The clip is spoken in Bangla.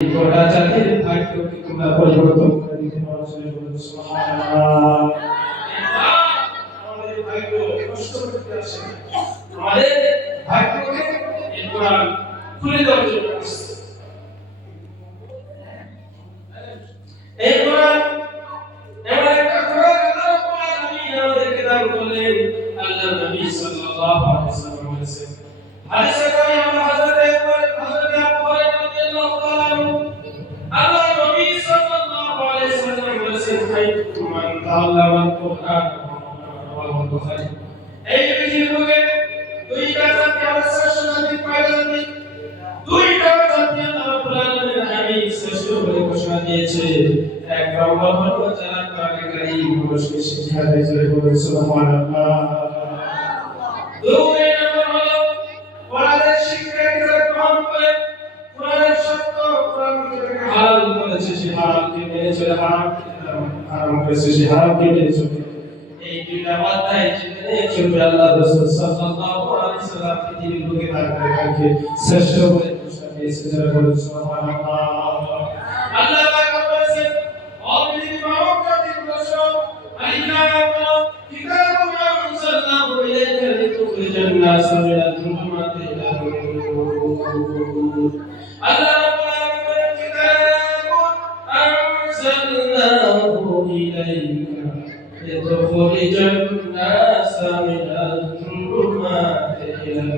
গোটা জাতির ভাগ্যকে তোমরা পরিবর্তন করে দিতে পারো। সুবহানাল্লাহ। আমাদের ভাগ্য নষ্ট করতে আসে, আমাদের ভাগ্যকে এই কোরআন খুলে দেওয়ার জন্য আসছে। এই কোরআন এমন একটা কোরআন আল্লাহ রাব্বুল আলামিন আমাদেরকে দান করলেন। আল্লাহর নবী সাল্লাল্লাহু আলাইহি ওয়াসাল্লাম বলেছেন, হাদিসে কই আমরা হযরত আবু হুরায়রা রাদিয়াল্লাহু তাআলা আল্লাহর নবী সাল্লাল্লাহু আলাইহি ওয়াসাল্লাম বলেছেন, খায়রুকুম মান তাআল্লামাল কুরআন ওয়া বুখারী। এই পৃথিবীর বুকে দুইটা জাতি শ্রেষ্ঠ জাতি পয়দা জাতি, দুইটা জাতি আল্লাহ রাব্বুল আলামিন হাদিস শ্রেষ্ঠ বলে ঘোষণা দিয়েছে। এক নম্বর হলো যারা কোরআনে কারীম মানুষকে শিক্ষা দেয়, যে বলে সুবহানাল্লাহ। দুই নম্বর হলো কোরআনের শিক্ষাকে যারা গ্রহণ করে, কোরআনের সত্য, কোরআন যেটাকে হালাল বলেছে সে হালালকে মেনে চলে, হারাম করেছে সে হারামকে মেনে চলে। এই দুইটা অধ্যায় মেনে চলবে আল্লাহ রাসূল সাল্লাল্লাহু আলাইহি ওয়াসাল্লাম পৃথিবীর বুকে তাকে শ্রেষ্ঠ বলে ঘোষণা দিয়েছে। যারা বলে সুবহানাল্লাহ। আল্লাহ পাক বলেছেন, ও পৃথিবীর মানব জাতির বসো, আলিফলাম কিতাবুন আনজালনাহু ইলাইকা লিতুখরিজান নাসা মিনাল যুলুমাতি ইলান নূর। আল্লাহ রাব্বুল আলামিন কিতাবুন আনজালনাহু ইলাইকা লিতুখরিজান নাসা মিনাল যুলুমাতি ইলান